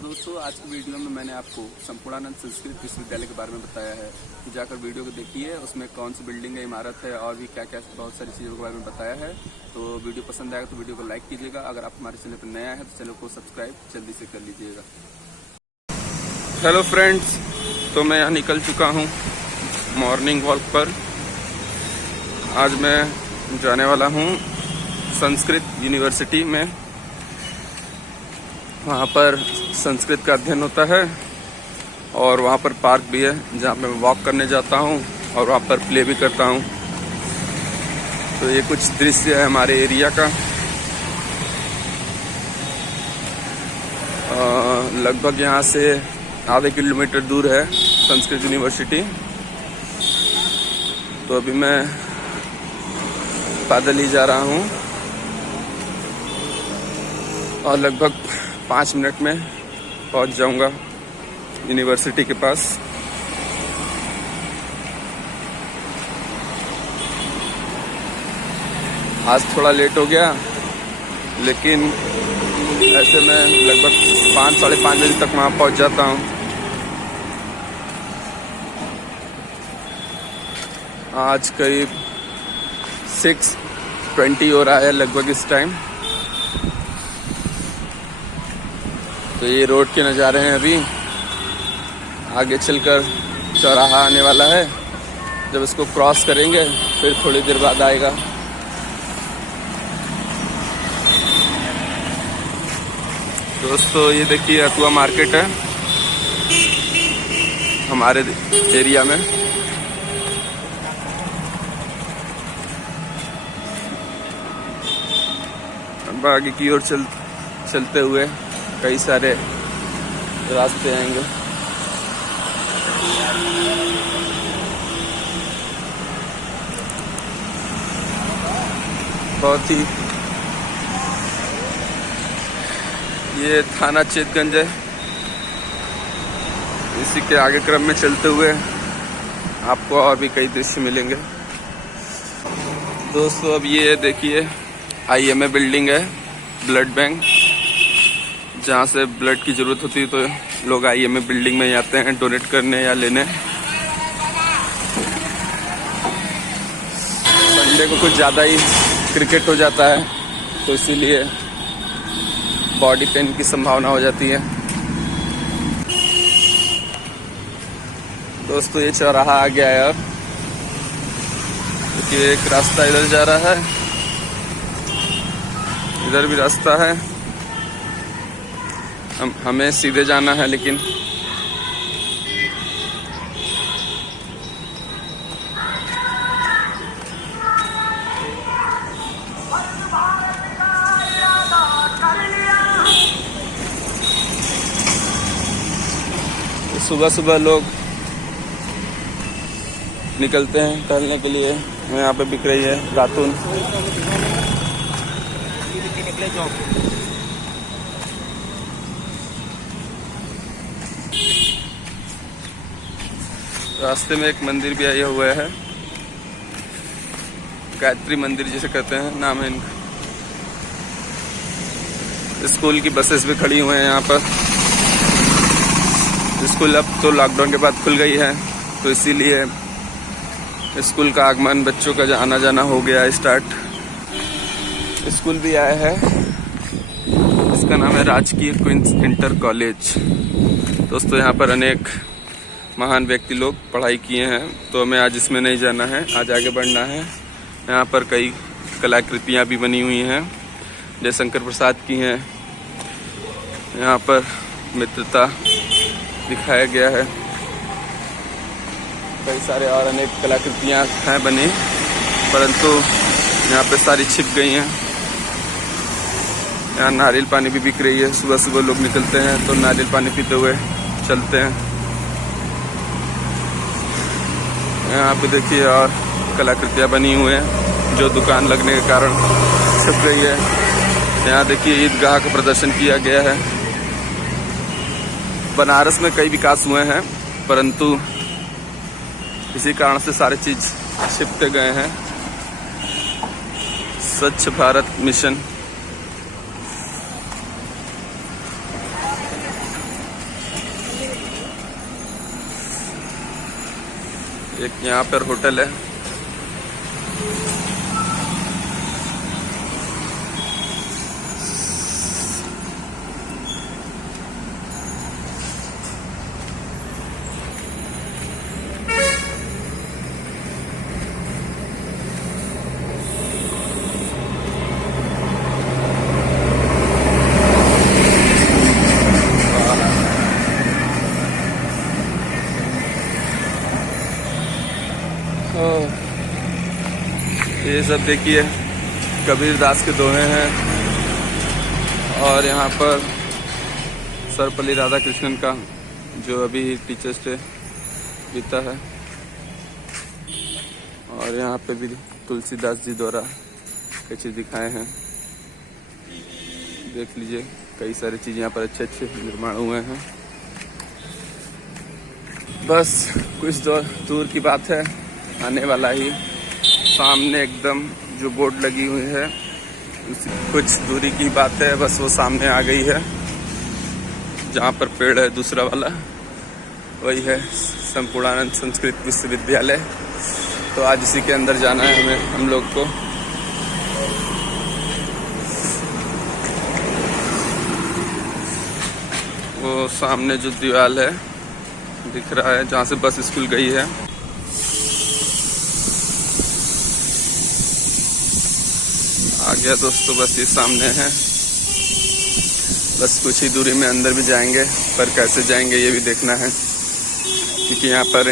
दोस्तों आज की वीडियो में मैंने आपको संपूर्णानंद संस्कृत विश्वविद्यालय के बारे में बताया है कि जाकर वीडियो को देखिए, उसमें कौन सी बिल्डिंग है, इमारत है और भी क्या क्या बहुत सारी चीज़ों के बारे में बताया है। तो वीडियो पसंद आएगा तो वीडियो को लाइक कीजिएगा। अगर आप हमारे चैनल पर नया है तो चैनल को सब्सक्राइब जल्दी से कर लीजिएगा। हेलो फ्रेंड्स, तो मैं यहाँ निकल चुका हूँ मॉर्निंग वॉक पर। आज मैं जाने वाला हूँ संस्कृत यूनिवर्सिटी में। वहाँ पर संस्कृत का अध्ययन होता है और वहाँ पर पार्क भी है जहाँ पे मैं वॉक करने जाता हूँ और वहाँ पर प्ले भी करता हूँ। तो ये कुछ दृश्य है हमारे एरिया का। लगभग यहाँ से आधे किलोमीटर दूर है संस्कृत यूनिवर्सिटी। तो अभी मैं पैदल ही जा रहा हूँ और लगभग 5 मिनट में पहुंच जाऊंगा यूनिवर्सिटी के पास। आज थोड़ा लेट हो गया, लेकिन ऐसे मैं लगभग 5-5:30 बजे तक वहां पहुंच जाता हूं। आज करीब 6:20 हो रहा है लगभग इस टाइम। तो ये रोड के नज़ारे हैं। अभी आगे चलकर चौराहा आने वाला है, जब इसको क्रॉस करेंगे फिर थोड़ी देर बाद आएगा। दोस्तों ये देखिए अकुआ मार्केट है हमारे एरिया में। अब आगे की ओर चलते हुए कई सारे रास्ते आएंगे। बहुत ही ये थाना चेतगंज है। इसी के आगे क्रम में चलते हुए आपको और भी कई दृश्य मिलेंगे। दोस्तों अब ये देखिए IMA बिल्डिंग है, ब्लड बैंक, जहाँ से ब्लड की ज़रूरत होती है तो लोग IMA बिल्डिंग में आते हैं डोनेट करने या लेने। संडे को कुछ ज़्यादा ही क्रिकेट हो जाता है तो इसीलिए बॉडी पेन की संभावना हो जाती है। दोस्तों ये चौराहा आ गया है। अब देखिए एक रास्ता इधर जा रहा है, इधर भी रास्ता है। हमें सीधे जाना है, लेकिन सुबह सुबह लोग निकलते हैं टहलने के लिए। यहाँ पे बिक रही है दातुन। रास्ते में एक मंदिर भी आया हुआ है, गायत्री मंदिर जिसे कहते हैं, नाम है इनका। स्कूल की बसेस भी खड़ी हुए हैं यहाँ पर। स्कूल अब तो लॉकडाउन के बाद खुल गई है, तो इसीलिए स्कूल का आगमन, बच्चों का आना जाना हो गया स्टार्ट। स्कूल भी आया है, इसका नाम है राजकीय क्वींस इंटर कॉलेज। दोस्तों यहाँ पर अनेक महान व्यक्ति लोग पढ़ाई किए हैं, तो हमें आज इसमें नहीं जाना है, आज आगे बढ़ना है। यहाँ पर कई कलाकृतियाँ भी बनी हुई हैं, जयशंकर प्रसाद की हैं। यहाँ पर मित्रता दिखाया गया है। कई सारे और अनेक कलाकृतियाँ हैं बनी, परंतु यहाँ पे सारी छिप गई हैं। यहाँ नारियल पानी भी बिक रही है। सुबह सुबह लोग निकलते हैं तो नारियल पानी पीते हुए चलते हैं। यहाँ पे देखिए और कलाकृतियाँ बनी हुई हैं जो दुकान लगने के कारण छप गई है। यहाँ देखिए ईदगाह का प्रदर्शन किया गया है। बनारस में कई विकास हुए हैं, परंतु इसी कारण से सारे चीज़ छिपते गए हैं। स्वच्छ भारत मिशन एक यहाँ पर होटल है। ये सब देखिए कबीरदास के दोहे हैं और यहाँ पर सर्वपल्ली राधाकृष्णन का जो अभी टीचर्स डे बीता है और यहाँ पे भी तुलसीदास जी द्वारा कई चीज़ दिखाए हैं। देख लीजिए कई सारी चीज़ यहाँ पर अच्छे अच्छे निर्माण हुए हैं। बस कुछ दूर की बात है, आने वाला ही सामने एकदम जो बोर्ड लगी हुई है कुछ दूरी की बात है, बस वो सामने आ गई है। जहाँ पर पेड़ है दूसरा वाला वही है संपूर्णानंद संस्कृत विश्वविद्यालय। तो आज इसी के अंदर जाना है हमें, हम लोग को। वो सामने जो दीवार है दिख रहा है जहाँ से बस स्कूल गई है। आ गया दोस्तों, बस ये सामने है। बस कुछ ही दूरी में अंदर भी जाएंगे, पर कैसे जाएंगे ये भी देखना है क्योंकि यहाँ पर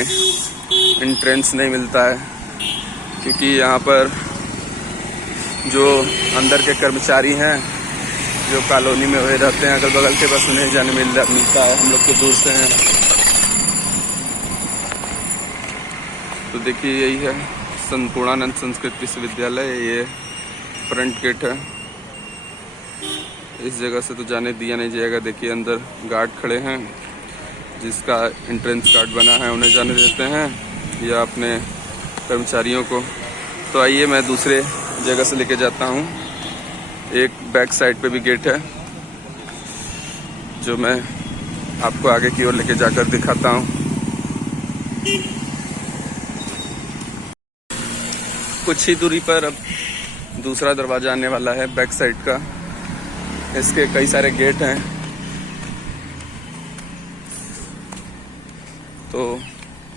एंट्रेंस नहीं मिलता है। क्योंकि यहाँ पर जो अंदर के कर्मचारी हैं जो कॉलोनी में हुए रहते हैं अगल बगल के, बस उन्हें जाने मिलता है। हम लोग तो दूर से हैं। तो देखिए यही है संपूर्णानंद संस्कृत विश्वविद्यालय। ये फ्रंट गेट है। इस जगह से तो जाने दिया नहीं जाएगा। देखिए अंदर गार्ड खड़े हैं, जिसका एंट्रेंस कार्ड बना है उन्हें जाने देते हैं या अपने कर्मचारियों को। तो आइए मैं दूसरे जगह से लेके जाता हूँ। एक बैक साइड पे भी गेट है जो मैं आपको आगे की ओर लेके जाकर दिखाता हूँ। कुछ ही दूरी पर अब दूसरा दरवाजा आने वाला है बैक साइड का। इसके कई सारे गेट हैं। तो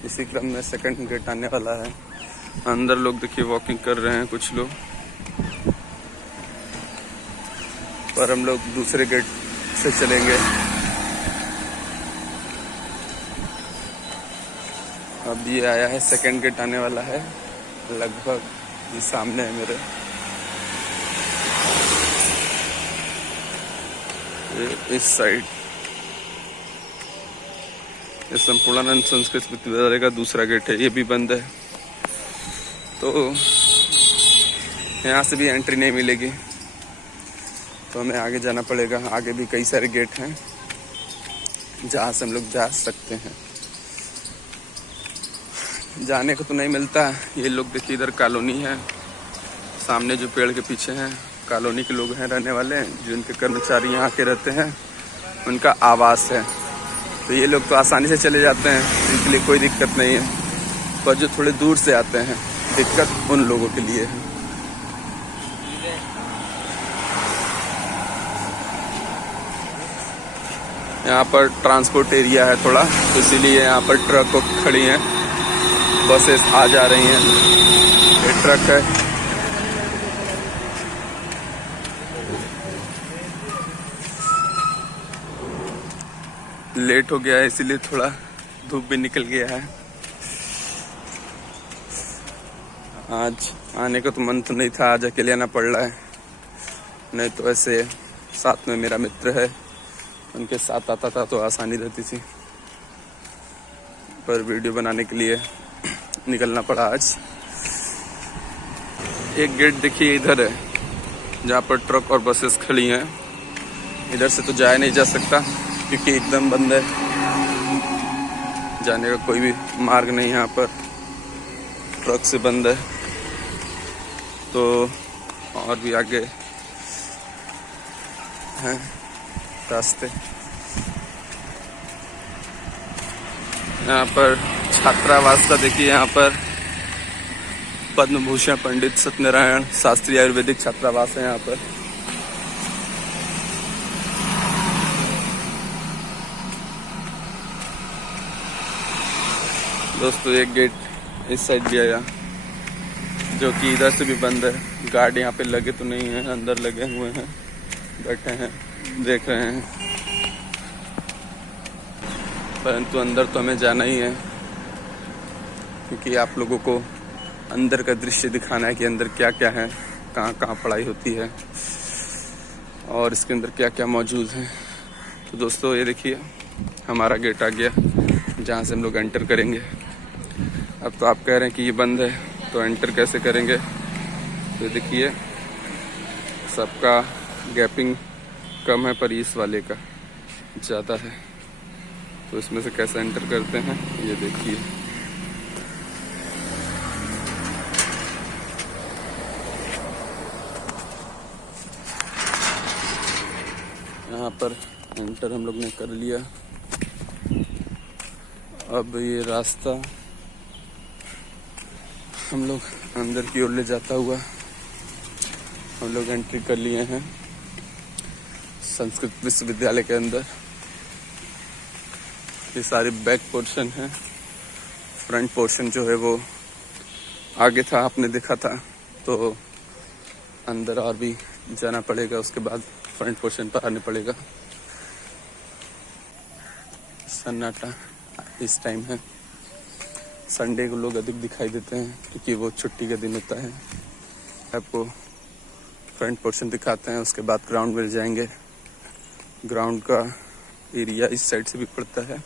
इसी क्रम में सेकंड गेट आने वाला है। अंदर लोग देखिए वॉकिंग कर रहे हैं कुछ लोग, पर हम लोग दूसरे गेट से चलेंगे। अब ये आया है, सेकंड गेट आने वाला है लगभग ये सामने है मेरे। इस साइड ये संपूर्णानंद संस्कृत विश्वविद्यालय का दूसरा गेट है, ये भी बंद है। तो यहाँ से भी एंट्री नहीं मिलेगी, तो हमें आगे जाना पड़ेगा। आगे भी कई सारे गेट हैं जहाँ से हम लोग जा सकते हैं। जाने को तो नहीं मिलता। ये लोग देखिए इधर कॉलोनी है, सामने जो पेड़ के पीछे हैं कॉलोनी के लोग हैं रहने वाले, जिनके कर्मचारी यहाँ के रहते हैं, उनका आवास है। तो ये लोग तो आसानी से चले जाते हैं, इनके लिए कोई दिक्कत नहीं है। पर जो थोड़े दूर से आते हैं दिक्कत उन लोगों के लिए है। यहाँ पर ट्रांसपोर्ट एरिया है थोड़ा, तो इसीलिए यहाँ पर ट्रक खड़ी हैं, बसेस आ जा रही हैं। ये ट्रक है। लेट हो गया है इसीलिए थोड़ा धूप भी निकल गया है। आज आने का तो मन तो नहीं था, आज अकेले आना पड़ रहा है। नहीं तो ऐसे साथ में मेरा मित्र है, उनके साथ आता था तो आसानी रहती थी, पर वीडियो बनाने के लिए निकलना पड़ा आज। एक गेट देखिए इधर है जहाँ पर ट्रक और बसेस खड़ी हैं। इधर से तो जाया नहीं जा सकता क्योंकि एकदम बंद है, जाने का कोई भी मार्ग नहीं यहाँ पर, ट्रक से बंद है। तो और भी आगे हैं रास्ते। यहाँ पर छात्रावास का देखिए यहाँ पर पद्म भूषण पंडित सत्यनारायण शास्त्री आयुर्वेदिक छात्रावास है यहाँ पर। दोस्तों एक गेट इस साइड भी आया जो कि इधर से भी बंद है। गार्ड यहाँ पे लगे तो नहीं है, अंदर लगे हुए हैं, बैठे हैं, देख रहे हैं, परंतु अंदर तो हमें जाना ही है क्योंकि आप लोगों को अंदर का दृश्य दिखाना है कि अंदर क्या क्या है, कहाँ कहाँ पढ़ाई होती है और इसके अंदर क्या क्या मौजूद है। तो दोस्तों ये देखिए हमारा गेट आ गया जहाँ से हम लोग एंटर करेंगे। अब तो आप कह रहे हैं कि ये बंद है तो एंटर कैसे करेंगे। तो देखिए सबका गैपिंग कम है पर इस वाले का ज़्यादा है, तो इसमें से कैसे एंटर करते हैं ये देखिए। यहाँ पर एंटर हम लोग ने कर लिया। अब ये रास्ता हम लोग अंदर की ओर ले जाता हुआ हम लोग एंट्री कर लिए हैं संस्कृत विश्वविद्यालय के अंदर। ये सारी बैक पोर्शन है, फ्रंट पोर्शन जो है वो आगे था, आपने देखा था, तो अंदर और भी जाना पड़ेगा, उसके बाद फ्रंट पोर्शन पर आने पड़ेगा। सन्नाटा इस टाइम है, संडे को लोग अधिक दिखाई देते हैं क्योंकि वो छुट्टी का दिन होता है। आपको फ्रंट पोर्शन दिखाते हैं, उसके बाद ग्राउंड में जाएंगे। ग्राउंड का एरिया इस साइड से भी पड़ता है।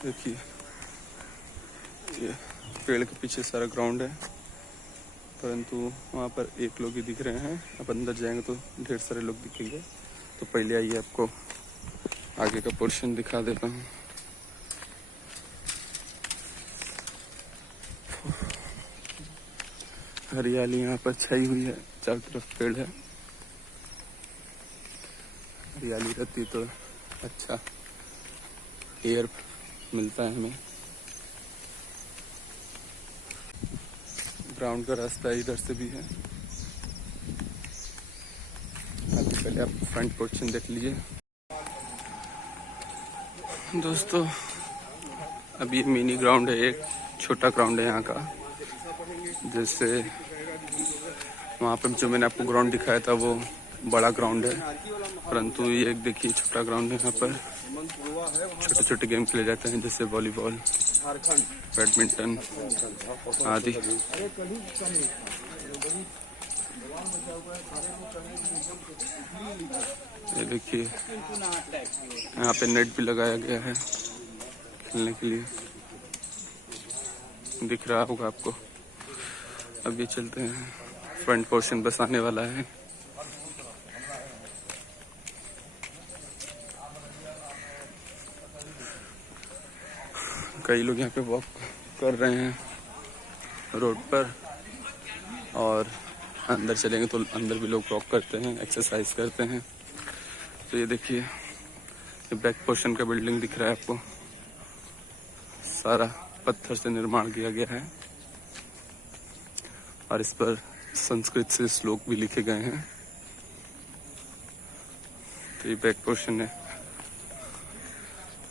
देखिए ये पेड़ के पीछे सारा ग्राउंड है, परंतु वहाँ पर एक लोग ही दिख रहे हैं। अब अंदर जाएंगे तो ढेर सारे लोग दिखेंगे। तो पहले आइए आपको आगे का पोर्शन दिखा देता हूँ। हरियाली यहाँ पर छाई हुई है, चारों तरफ पेड़ है। हरियाली रहती तो अच्छा एयर मिलता है हमें। ग्राउंड का रास्ता इधर से भी है। पहले आप फ्रंट पोर्शन देख लीजिए। दोस्तों अब ये मिनी ग्राउंड है, एक छोटा ग्राउंड है यहाँ का। जैसे वहाँ पर जो मैंने आपको ग्राउंड दिखाया था वो बड़ा ग्राउंड है, परंतु ये एक देखिए छोटा ग्राउंड है। यहाँ पर छोटे छोटे गेम खेले जाते हैं जैसे वॉलीबॉल, बैडमिंटन आदि। ये देखिए यहाँ पे नेट भी लगाया गया है खेलने के लिए, दिख रहा होगा आपको। अब ये चलते हैं, फ्रंट पोर्शन बस आने वाला है। कई लोग यहाँ पे वॉक कर रहे हैं रोड पर, और अंदर चलेंगे तो अंदर भी लोग वॉक करते हैं, एक्सरसाइज करते हैं। तो ये देखिए ये बैक पोर्शन का बिल्डिंग दिख रहा है आपको, सारा पत्थर से निर्माण किया गया है और इस पर संस्कृत से श्लोक भी लिखे गए हैं। तो ये बैक पोर्शन है।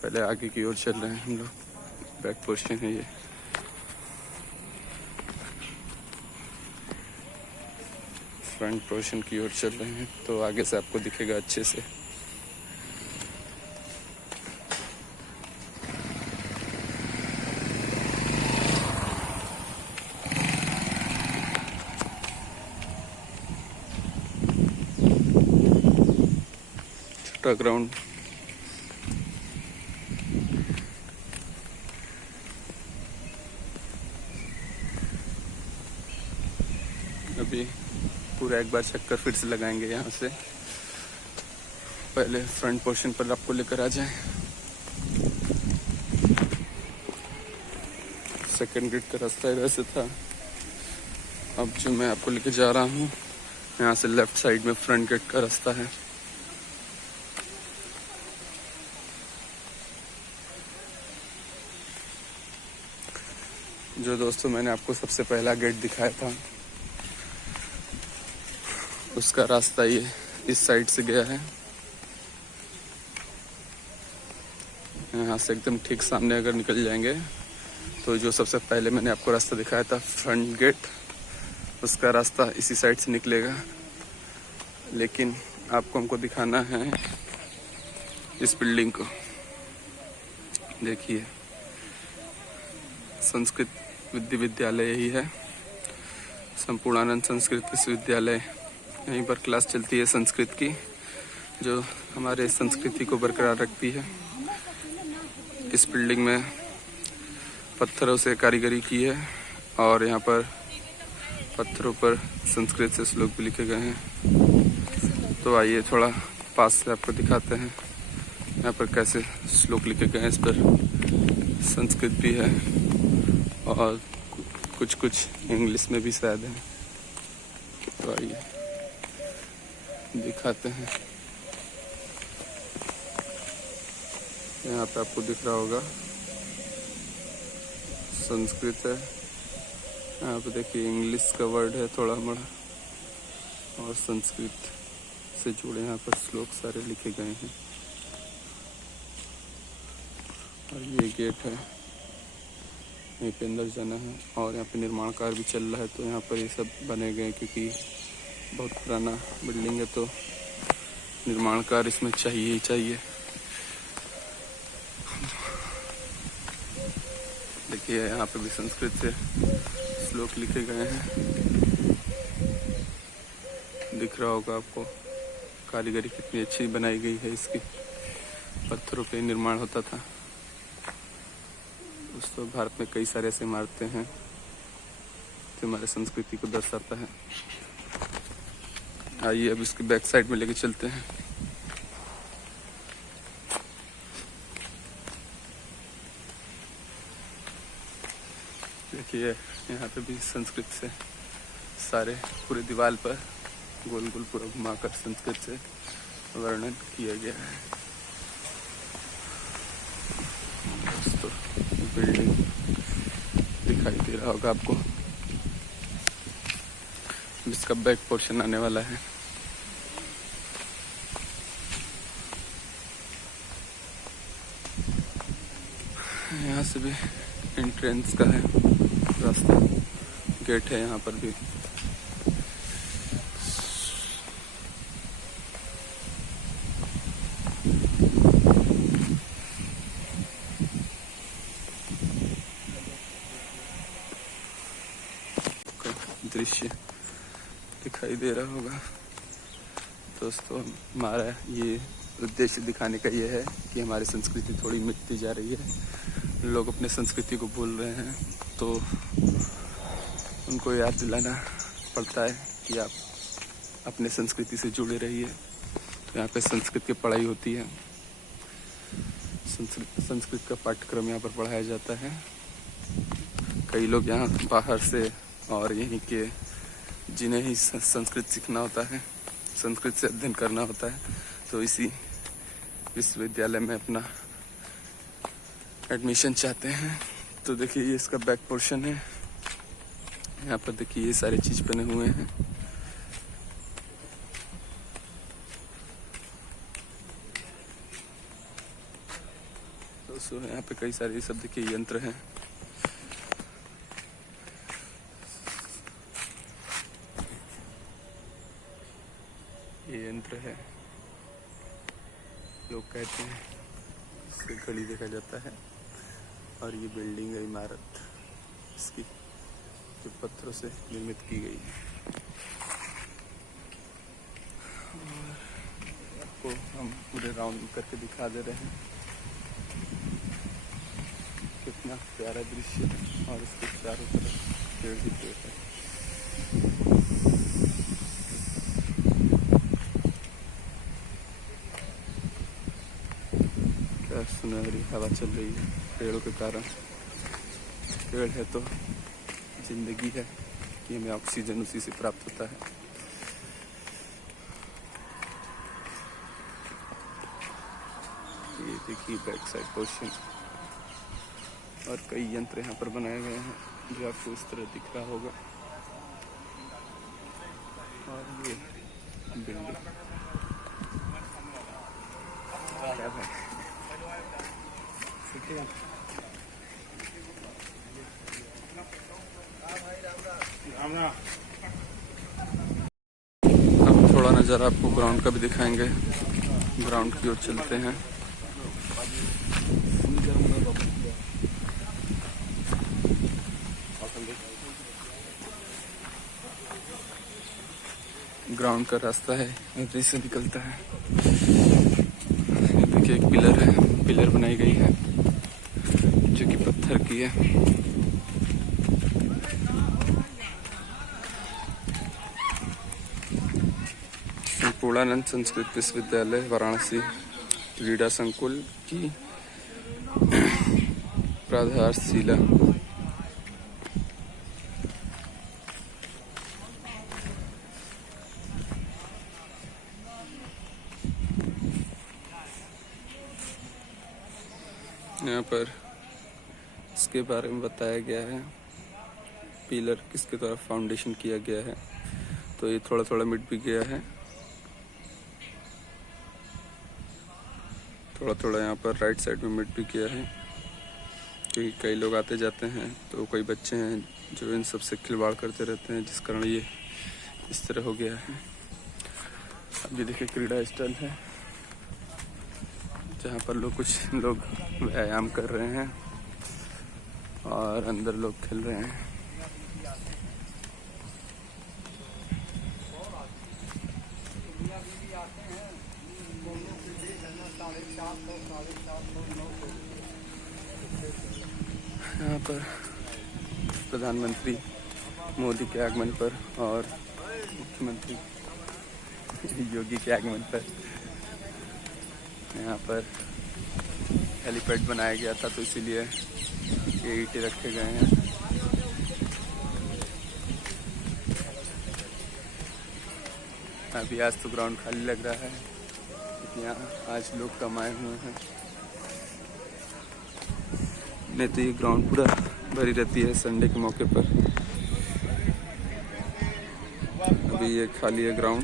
पहले आगे की ओर चल रहे हैं हम लोग, बैक पोर्शन है ये। फ्रंट पोर्शन की ओर चल रहे हैं तो आगे से आपको दिखेगा अच्छे से। छोटा ग्राउंड, अभी पूरा एक बार चक्कर फिर से लगाएंगे यहाँ से। पहले फ्रंट पोर्शन पर आपको लेकर आ जाएं। सेकंड गेट का रास्ता इधर से था, अब जो मैं आपको लेकर जा रहा हूँ यहाँ से लेफ्ट साइड में फ्रंट गेट का रास्ता है। जो दोस्तों मैंने आपको सबसे पहला गेट दिखाया था, उसका रास्ता ये इस साइड से गया है। यहाँ से एकदम ठीक सामने अगर निकल जाएंगे तो जो सबसे पहले मैंने आपको रास्ता दिखाया था फ्रंट गेट, उसका रास्ता इसी साइड से निकलेगा। लेकिन आपको हमको दिखाना है इस बिल्डिंग को। देखिए, संस्कृत विश्वविद्यालय यही है, संपूर्णानंद संस्कृत विश्वविद्यालय। यहीं पर क्लास चलती है संस्कृत की, जो हमारे संस्कृति को बरकरार रखती है। इस बिल्डिंग में पत्थरों से कारीगरी की है और यहाँ पर पत्थरों पर संस्कृत से श्लोक भी लिखे गए हैं। तो आइए थोड़ा पास से आपको दिखाते हैं यहाँ पर कैसे श्लोक लिखे गए हैं। इस पर संस्कृत भी है और कुछ कुछ इंग्लिश में भी शायद है। तो आइए दिखाते हैं। यहाँ पे आपको दिख रहा होगा संस्कृत है, यहाँ पे देखिए इंग्लिश का वर्ड है थोड़ा मोड़ा, और संस्कृत से जुड़े यहाँ पर श्लोक सारे लिखे गए हैं। और ये गेट है, यहीं पे अंदर जाना है। और यहाँ पे निर्माण कार्य भी चल रहा है, तो यहाँ पर ये सब बने गए क्योंकि बहुत पुराना बिल्डिंग है, तो निर्माण कार्य इसमें चाहिए ही चाहिए। देखिए यहाँ पे भी संस्कृत से श्लोक लिखे गए हैं, दिख रहा होगा आपको। कारीगरी कितनी अच्छी बनाई गई है इसकी, पत्थरों पे निर्माण होता था। दोस्तों, भारत में कई सारे ऐसे इमारतें हैं जो हमारे संस्कृति को दर्शाता है। आइए अब इसकी बैक साइड में लेके चलते हैं। देखिए यहाँ पे भी संस्कृत से सारे पूरे दीवार पर गोल गोल पूरा घुमाकर संस्कृत से वर्णन किया गया है। दोस्तों, बिल्डिंग दिखाई दे रहा होगा आपको, जिसका बैक पोर्शन आने वाला है। यहाँ से भी एंट्रेंस का है रास्ता, गेट है यहाँ पर भी। दृश्य दिखाई दे रहा होगा दोस्तों। हमारा ये उद्देश्य दिखाने का ये है कि हमारी संस्कृति थोड़ी मिटती जा रही है, लोग अपने संस्कृति को भूल रहे हैं, तो उनको याद दिलाना पड़ता है कि आप अपने संस्कृति से जुड़े रहिए। तो यहाँ पे संस्कृत की पढ़ाई होती है, संस्कृत का पाठ्यक्रम यहाँ पर पढ़ाया जाता है। कई लोग यहाँ बाहर से और यहीं के जिन्हें ही संस्कृत सीखना होता है, संस्कृत से अध्ययन करना होता है, तो इसी विश्वविद्यालय में अपना एडमिशन चाहते हैं। तो देखिए ये इसका बैक पोर्शन है। यहाँ पर देखिए ये सारी चीज बने हुए हैं। दोस्तों यहाँ पे कई सारे सब देखिए यंत्र हैं। ये यंत्र है, लोग कहते हैं इससे घड़ी देखा जाता है। और ये बिल्डिंग है, इमारत इसकी जो पत्थरों से निर्मित की गई है। और आपको हम पूरे राउंड करके दिखा दे रहे हैं, कितना प्यारा दृश्य है। और इसके चारों तरफ पेड़ ही पेड़ है। क्या सुनहरी हवा चल रही है पेड़ों के कारण। पेड़ है तो जिंदगी है, कि हमें ऑक्सीजन उसी से प्राप्त होता है। ये देखिए बैक साइड पोर्शन, और कई यंत्र यहाँ पर बनाए गए हैं। जो आपको इस तरह दिख रहा होगा। और ये बिल्डिंग क्या है? अब थोड़ा नज़ारा आपको ग्राउंड का भी दिखाएंगे। ग्राउंड की ओर चलते हैं। ग्राउंड का रास्ता है, इधर से निकलता है। देखिए एक पिलर है, पिलर बनाई गई है जो कि पत्थर की है। पूर्णानंद संस्कृत विश्वविद्यालय वाराणसी क्रीड़ा संकुल की प्राधारशिला। यहाँ पर इसके बारे में बताया गया है, पिलर किसके द्वारा फाउंडेशन किया गया है। तो ये थोड़ा थोड़ा मिट भी गया है, थोड़ा थोड़ा यहाँ पर राइट साइड में मिट भी किया है, क्योंकि कई लोग आते जाते हैं। तो कई बच्चे हैं जो इन सब से खिलवाड़ करते रहते हैं, जिस कारण ये इस तरह हो गया है। अब ये देखिए क्रीड़ा स्थल है, जहाँ पर कुछ लोग व्यायाम कर रहे हैं और अंदर लोग खेल रहे हैं। यहाँ पर प्रधानमंत्री मोदी के आगमन पर और मुख्यमंत्री योगी के आगमन पर यहाँ पर हेलीपैड बनाया गया था, तो इसीलिए ये ईंटें रखे गए हैं। अभी आज तो ग्राउंड खाली लग रहा है, क्योंकि यहाँ आज लोग कम आए हुए हैं। नहीं तो ये ग्राउंड पूरा भरी रहती है संडे के मौके पर। अभी ये खाली है ग्राउंड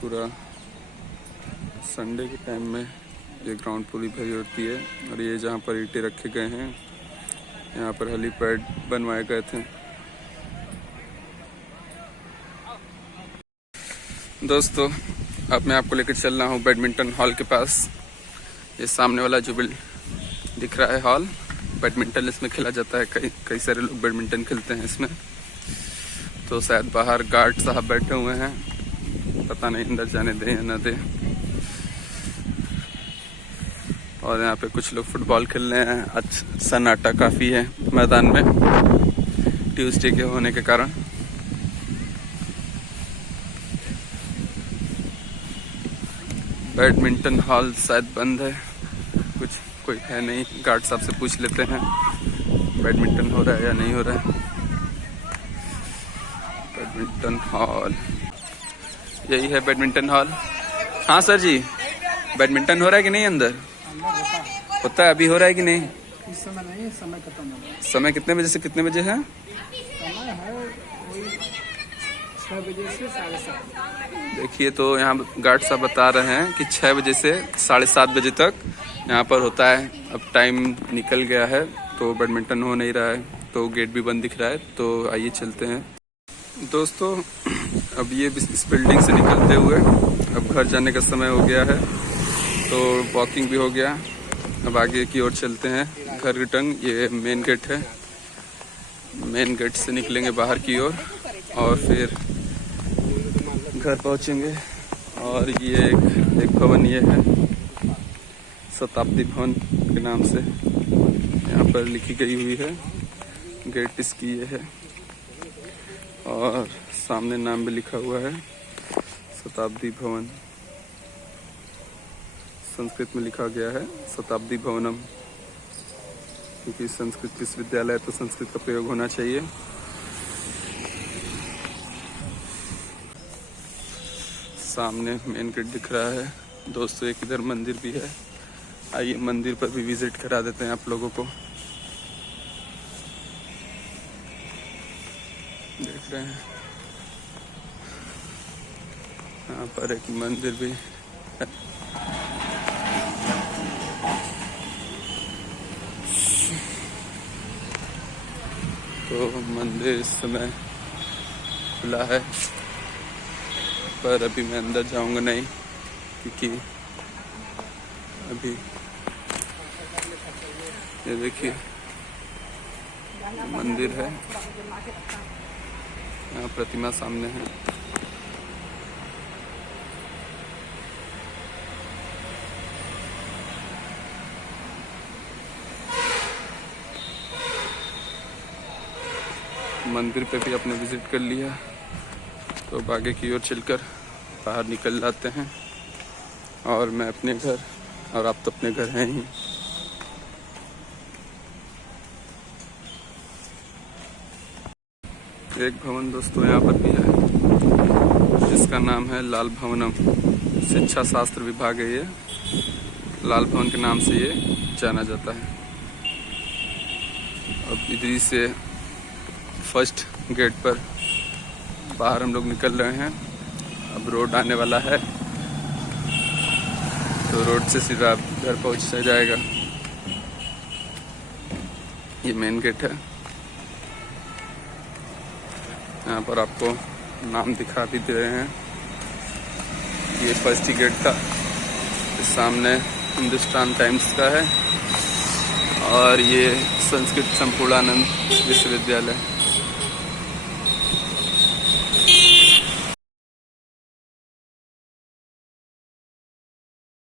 पूरा। संडे के टाइम में ये ग्राउंड पूरी भरी होती है। और ये जहाँ पर ईंटें रखे गए हैं, यहाँ पर हेलीपैड बनवाए गए थे। दोस्तों, अब मैं आपको लेकर चल रहा हूँ बैडमिंटन हॉल के पास। ये सामने वाला जो दिख रहा है हॉल, बैडमिंटन इसमें खेला जाता है। कई सारे लोग बैडमिंटन खेलते हैं इसमें। तो शायद बाहर गार्ड साहब बैठे हुए हैं, पता नहीं अंदर जाने दें या ना दें। और यहाँ पे कुछ लोग फुटबॉल खेल रहे हैं। आज सन्नाटा काफ़ी है मैदान में, ट्यूसडे के होने के कारण। बैडमिंटन हॉल शायद बंद है, कुछ कोई है नहीं। गार्ड साहब से पूछ लेते हैं बैडमिंटन हो रहा है या नहीं हो रहा है। बैडमिंटन हॉल, यही है बैडमिंटन हॉल। हाँ सर जी, बैडमिंटन हो रहा है कि नहीं अंदर? होता है, अभी हो रहा है कि नहीं? इस समय नहीं, समय खत्म हो गया। समय कितने बजे से कितने बजे है? समय है वही 6 बजे से 7:30। देखिए, तो यहाँ गार्ड साहब बता रहे हैं कि 6 बजे से 7:30 बजे तक यहाँ पर होता है। अब टाइम निकल गया है तो बैडमिंटन हो नहीं रहा है, तो गेट भी बंद दिख रहा है। तो आइए चलते हैं। दोस्तों, अब ये इस बिल्डिंग से निकलते हुए अब घर जाने का समय हो गया है, तो वॉकिंग भी हो गया। अब आगे की ओर चलते हैं घर रिटर्न। ये मेन गेट है, मेन गेट से निकलेंगे बाहर की ओर और फिर घर पहुंचेंगे। और ये एक भवन ये है, शताब्दी भवन के नाम से यहाँ पर लिखी गई हुई है। गेट इसकी ये है और सामने नाम भी लिखा हुआ है, शताब्दी भवन। संस्कृत में लिखा गया है शताब्दी भवनम, क्योंकि संस्कृत विश्वविद्यालय तो संस्कृत का प्रयोग होना चाहिए। सामने मेन गेट दिख रहा है। दोस्तों, एक इधर मंदिर भी है, आइए मंदिर पर भी विजिट करा देते हैं आप लोगों को। देख रहे हैं यहाँ पर एक मंदिर भी है। तो मंदिर इस समय खुला है, पर अभी मैं अंदर जाऊंगा नहीं, क्योंकि अभी ये देखिए मंदिर है, यहाँ प्रतिमा सामने है। मंदिर पे भी अपने विजिट कर लिया, तो अब आगे की ओर चलकर बाहर निकल जाते हैं और मैं अपने घर, और आप तो अपने घर हैं ही। एक भवन दोस्तों यहाँ पर भी है, जिसका नाम है लाल भवनम शिक्षा शास्त्र विभाग है। ये लाल भवन के नाम से ये जाना जाता है। अब इधर से फर्स्ट गेट पर बाहर हम लोग निकल रहे हैं। अब रोड आने वाला है, तो रोड से सीधा घर पहुंच जाएगा। ये मेन गेट है। यहाँ पर आपको नाम दिखा भी दे रहे हैं। ये फर्स्ट गेट था, सामने हिंदुस्तान टाइम्स का है, और ये संस्कृत संपूर्णानंद विश्वविद्यालय।